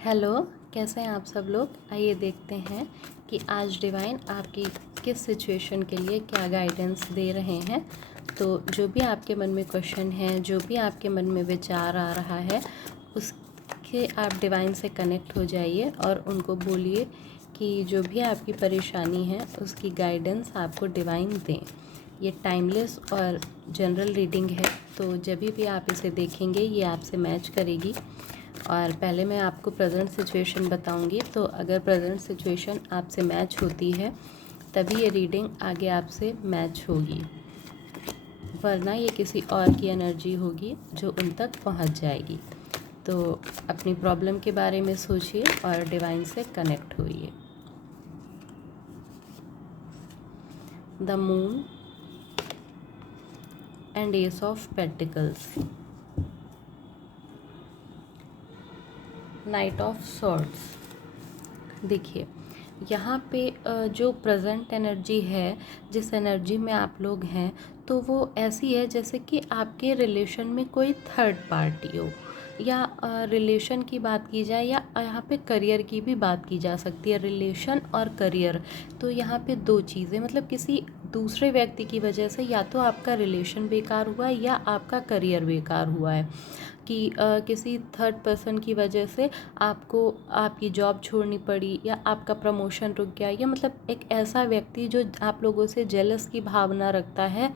Hello, कैसे हैं आप सब लोग। आइए देखते हैं कि आज डिवाइन आपकी किस सिचुएशन के लिए क्या गाइडेंस दे रहे हैं। तो जो भी आपके मन में क्वेश्चन है, जो भी आपके मन में विचार आ रहा है, उसके आप डिवाइन से कनेक्ट हो जाइए और उनको बोलिए कि जो भी आपकी परेशानी है उसकी गाइडेंस आपको डिवाइन दें। ये टाइमलेस और जनरल रीडिंग है, तो जब भी आप इसे देखेंगे ये आपसे मैच करेगी। और पहले मैं आपको प्रेजेंट सिचुएशन बताऊंगी, तो अगर प्रेजेंट सिचुएशन आपसे मैच होती है तभी ये रीडिंग आगे आपसे मैच होगी, वरना ये किसी और की एनर्जी होगी जो उन तक पहुंच जाएगी। तो अपनी प्रॉब्लम के बारे में सोचिए और डिवाइन से कनेक्ट होइए। The moon and S of pentacles, night of swords. देखिए यहाँ पे जो प्रेजेंट एनर्जी है, जिस एनर्जी में आप लोग हैं, तो वो ऐसी है जैसे कि आपके रिलेशन में कोई थर्ड पार्टी हो, या रिलेशन की बात की जाए, या यहाँ पे करियर की भी बात की जा सकती है। रिलेशन और करियर, तो यहाँ पे दो चीज़ें, मतलब किसी दूसरे व्यक्ति की वजह से या तो आपका रिलेशन बेकार हुआ है या आपका करियर बेकार हुआ है, कि किसी थर्ड पर्सन की वजह से आपको आपकी जॉब छोड़नी पड़ी, या आपका प्रमोशन रुक गया, या मतलब एक ऐसा व्यक्ति जो आप लोगों से जेलस की भावना रखता है,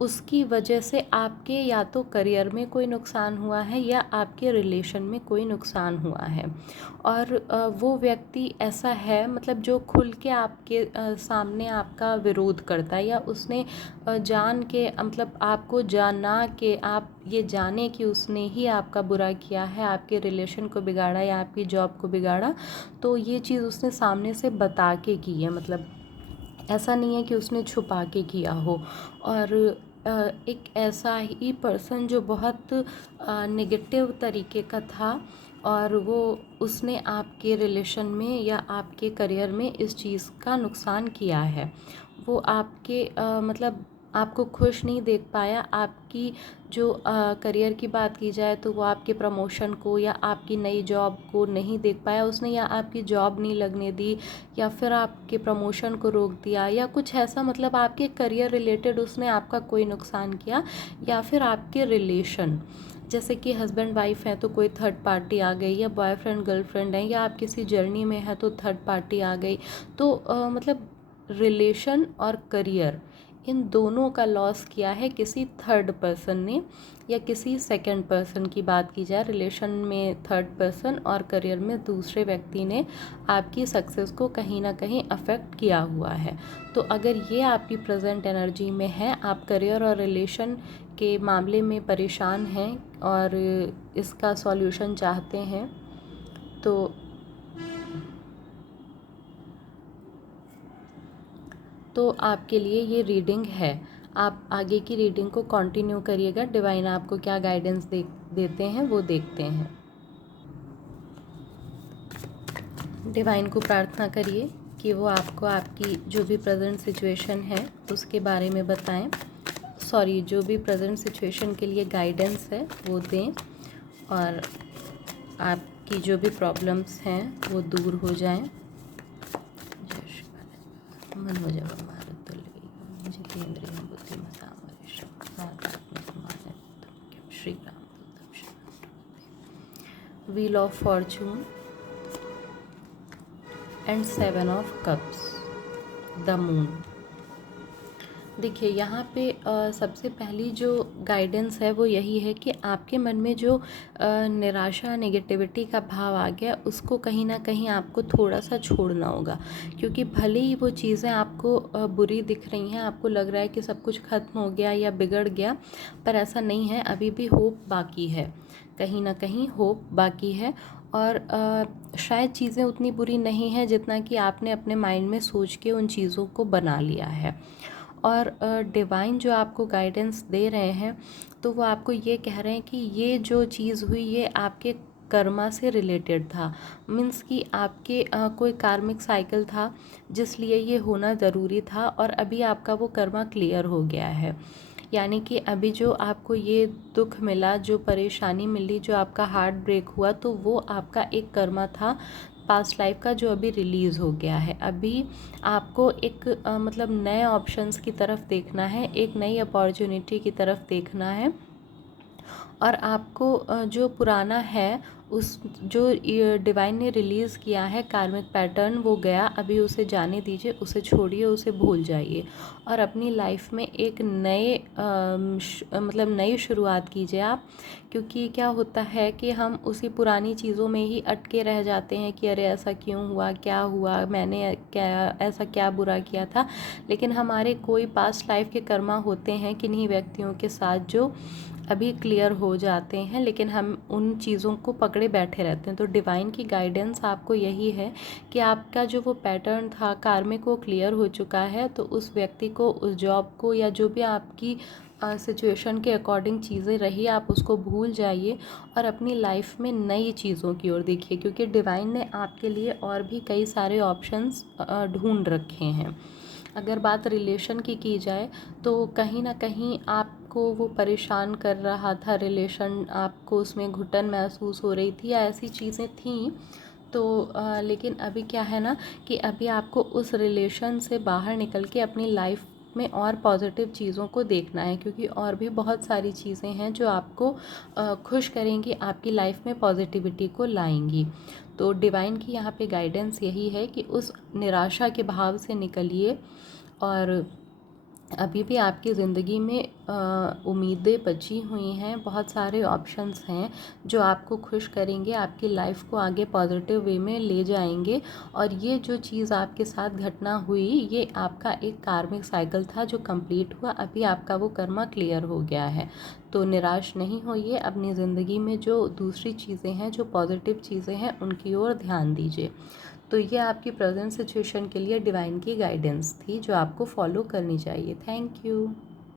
उसकी वजह से आपके या तो करियर में कोई नुकसान हुआ है या आपके रिलेशन में कोई नुकसान हुआ है। और वो व्यक्ति ऐसा है, मतलब जो खुल के आपके सामने आपका विरोध करता है, या उसने जान के, मतलब आपको जाना के आप ये जाने कि उसने ही आपका बुरा किया है, आपके रिलेशन को बिगाड़ा या आपकी जॉब को बिगाड़ा, तो ये चीज़ उसने सामने से बता के की है। मतलब ऐसा नहीं है कि उसने छुपा के किया हो। और एक ऐसा ही पर्सन जो बहुत नेगेटिव तरीके का था, और वो उसने आपके रिलेशन में या आपके करियर में इस चीज़ का नुकसान किया है। वो आपके मतलब आपको खुश नहीं देख पाया। आपकी जो करियर की बात की जाए तो वो आपके प्रमोशन को या आपकी नई जॉब को नहीं देख पाया उसने, या आपकी जॉब नहीं लगने दी, या फिर आपके प्रमोशन को रोक दिया, या कुछ ऐसा, मतलब आपके करियर रिलेटेड उसने आपका कोई नुकसान किया। या फिर आपके रिलेशन, जैसे कि हस्बैंड वाइफ है तो कोई थर्ड पार्टी आ गई, या बॉयफ्रेंड गर्लफ्रेंड है, या आप किसी जर्नी में है तो थर्ड पार्टी आ गई। तो मतलब रिलेशन और करियर, इन दोनों का लॉस किया है किसी थर्ड पर्सन ने, या किसी सेकंड पर्सन की बात की जाए, रिलेशन में थर्ड पर्सन और करियर में दूसरे व्यक्ति ने आपकी सक्सेस को कहीं ना कहीं अफेक्ट किया हुआ है। तो अगर ये आपकी प्रेजेंट एनर्जी में है, आप करियर और रिलेशन के मामले में परेशान हैं और इसका सॉल्यूशन चाहते हैं, तो आपके लिए ये रीडिंग है। आप आगे की रीडिंग को कंटिन्यू करिएगा। डिवाइन आपको क्या गाइडेंस देते हैं वो देखते हैं। डिवाइन को प्रार्थना करिए कि वो आपको आपकी जो भी प्रेजेंट सिचुएशन है उसके बारे में बताएं, जो भी प्रेजेंट सिचुएशन के लिए गाइडेंस है वो दें, और आपकी जो भी प्रॉब्लम्स हैं वो दूर हो जाएं। Shri Ram. Wheel of Fortune and 7 of cups, the moon. देखिए यहाँ पे सबसे पहली जो गाइडेंस है वो यही है कि आपके मन में जो निराशा, नेगेटिविटी का भाव आ गया, उसको कहीं ना कहीं आपको थोड़ा सा छोड़ना होगा। क्योंकि भले ही वो चीज़ें आपको बुरी दिख रही हैं, आपको लग रहा है कि सब कुछ ख़त्म हो गया या बिगड़ गया, पर ऐसा नहीं है। अभी भी होप बाकी है, कहीं ना कहीं होप बाकी है। और शायद चीज़ें उतनी बुरी नहीं हैं जितना कि आपने अपने माइंड में सोच के उन चीज़ों को बना लिया है। और डिवाइन जो आपको गाइडेंस दे रहे हैं, तो वो आपको ये कह रहे हैं कि ये जो चीज़ हुई ये आपके कर्मा से रिलेटेड था। मीन्स कि आपके कोई कार्मिक साइकिल था जिसलिए ये होना ज़रूरी था, और अभी आपका वो कर्मा क्लियर हो गया है। यानी कि अभी जो आपको ये दुख मिला, जो परेशानी मिली, जो आपका हार्ट ब्रेक हुआ, तो वो आपका एक कर्मा था पास्ट लाइफ का, जो अभी रिलीज़ हो गया है। अभी आपको एक मतलब नए ऑप्शंस की तरफ देखना है, एक नई अपॉर्चुनिटी की तरफ देखना है। और आपको जो पुराना है, उस जो डिवाइन ने रिलीज़ किया है कार्मिक पैटर्न, वो गया, अभी उसे जाने दीजिए, उसे छोड़िए, उसे भूल जाइए और अपनी लाइफ में एक नए मतलब नई शुरुआत कीजिए आप। क्योंकि क्या होता है कि हम उसी पुरानी चीज़ों में ही अटके रह जाते हैं कि अरे ऐसा क्यों हुआ, क्या हुआ, मैंने क्या ऐसा क्या बुरा किया था। लेकिन हमारे कोई पास्ट लाइफ के कर्मा होते हैं किन्हीं व्यक्तियों के साथ, जो अभी क्लियर हो जाते हैं, लेकिन हम उन चीज़ों को पकड़े बैठे रहते हैं। तो डिवाइन की गाइडेंस आपको यही है कि आपका जो वो पैटर्न था कार्मिक, वो क्लियर हो चुका है। तो उस व्यक्ति को, उस जॉब को, या जो भी आपकी सिचुएशन के अकॉर्डिंग चीज़ें रही, आप उसको भूल जाइए और अपनी लाइफ में नई चीज़ों की ओर देखिए। क्योंकि डिवाइन ने आपके लिए और भी कई सारे ऑप्शंस ढूंढ रखे हैं। अगर बात रिलेशन की जाए, तो कहीं ना कहीं आपको वो परेशान कर रहा था रिलेशन, आपको उसमें घुटन महसूस हो रही थी या ऐसी चीज़ें थीं। तो लेकिन अभी क्या है ना कि अभी आपको उस रिलेशन से बाहर निकल के अपनी लाइफ में और पॉजिटिव चीज़ों को देखना है। क्योंकि और भी बहुत सारी चीज़ें हैं जो आपको खुश करेंगी, आपकी लाइफ में पॉजिटिविटी को लाएंगी। तो डिवाइन की यहाँ पे गाइडेंस यही है कि उस निराशा के भाव से निकलिए और अभी भी आपकी ज़िंदगी में उम्मीदें बची हुई हैं, बहुत सारे ऑप्शंस हैं जो आपको खुश करेंगे, आपकी लाइफ को आगे पॉजिटिव वे में ले जाएंगे। और ये जो चीज़ आपके साथ घटना हुई, ये आपका एक कार्मिक साइकिल था जो कंप्लीट हुआ, अभी आपका वो कर्मा क्लियर हो गया है। तो निराश नहीं होइए, अपनी ज़िंदगी में जो दूसरी चीज़ें हैं, जो पॉजिटिव चीज़ें हैं, उनकी ओर ध्यान दीजिए। तो ये आपकी प्रेजेंट सिचुएशन के लिए डिवाइन की गाइडेंस थी जो आपको फॉलो करनी चाहिए। Thank you.